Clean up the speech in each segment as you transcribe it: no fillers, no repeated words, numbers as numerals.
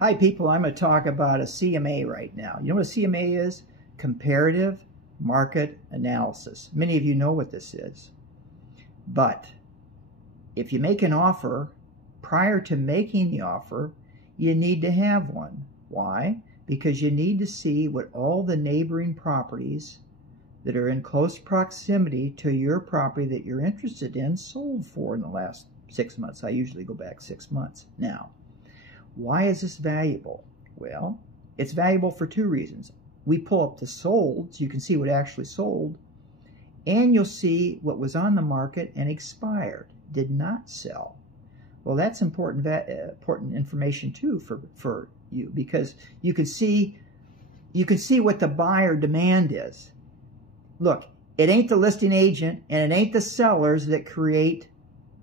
Hi people, I'm going to talk about a CMA right now. You know what a CMA is? Comparative Market Analysis. Many of you know what this is. But if you make an offer, prior to making the offer, you need to have one. Why? Because you need to see what all the neighboring properties that are in close proximity to your property that you're interested in sold for in the last 6 months. I usually go back 6 months. Now, why is this valuable? Well, it's valuable for two reasons. We pull up the sold so you can see what actually sold, and you'll see what was on the market and expired, did not sell. Well, that's important information too for you, because you can see what the buyer demand is. Look, it ain't the listing agent and it ain't the sellers that create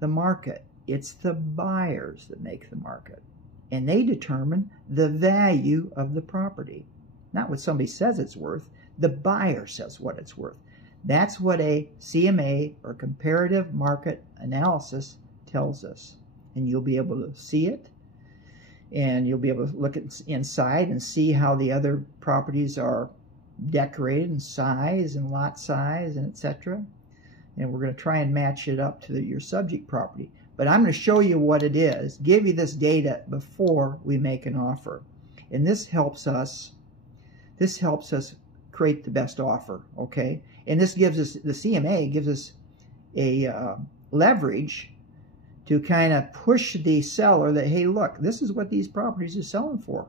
the market. It's the buyers that make the market. And they determine the value of the property. Not what somebody says it's worth. The buyer says what it's worth. That's what a CMA, or comparative market analysis, tells us. And you'll be able to see it. And you'll be able to look inside and see how the other properties are decorated in size and lot size and etc. And we're going to try and match it up to your subject property. But I'm going to show you what it is, give you this data before we make an offer. And this helps us create the best offer, okay? And this gives us, the CMA gives us a leverage to kind of push the seller that, hey, look, this is what these properties are selling for,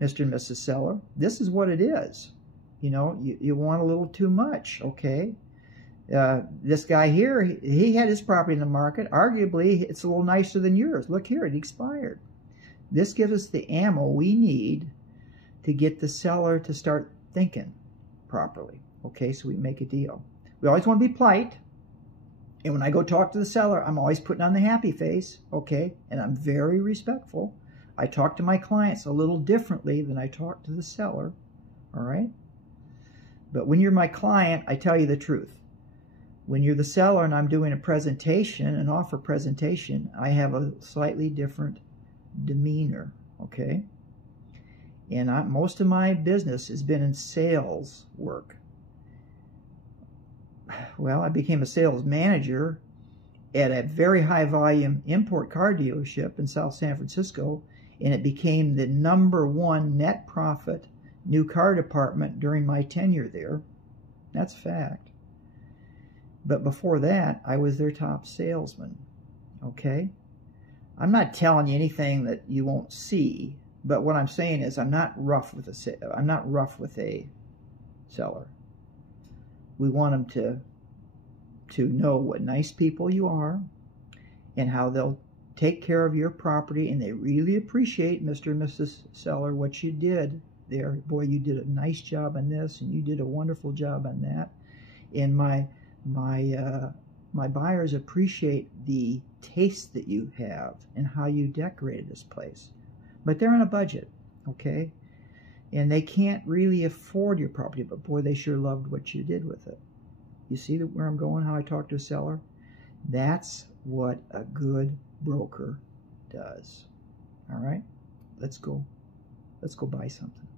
Mr. and Mrs. Seller. This is what it is. You know, you want a little too much, okay? This guy here, he had his property in the market. Arguably, it's a little nicer than yours. Look here, it expired. This gives us the ammo we need to get the seller to start thinking properly. Okay, so we make a deal. We always want to be polite. And when I go talk to the seller, I'm always putting on the happy face, okay? And I'm very respectful. I talk to my clients a little differently than I talk to the seller, all right? But when you're my client, I tell you the truth. When you're the seller and I'm doing a presentation, an offer presentation, I have a slightly different demeanor, okay? And most of my business has been in sales work. Well, I became a sales manager at a very high volume import car dealership in South San Francisco, and it became the #1 net profit new car department during my tenure there. That's a fact. But before that, I was their top salesman, okay? I'm not telling you anything that you won't see, but what I'm saying is I'm not rough with a seller. We want them to know what nice people you are and how they'll take care of your property, and they really appreciate, Mr. and Mrs. Seller, what you did there. Boy, you did a nice job on this, and you did a wonderful job on that. And my buyers appreciate the taste that you have and how you decorated this place. But they're on a budget, okay? And they can't really afford your property, but boy, they sure loved what you did with it. You see where I'm going, how I talk to a seller? That's what a good broker does. All right? Let's go buy something.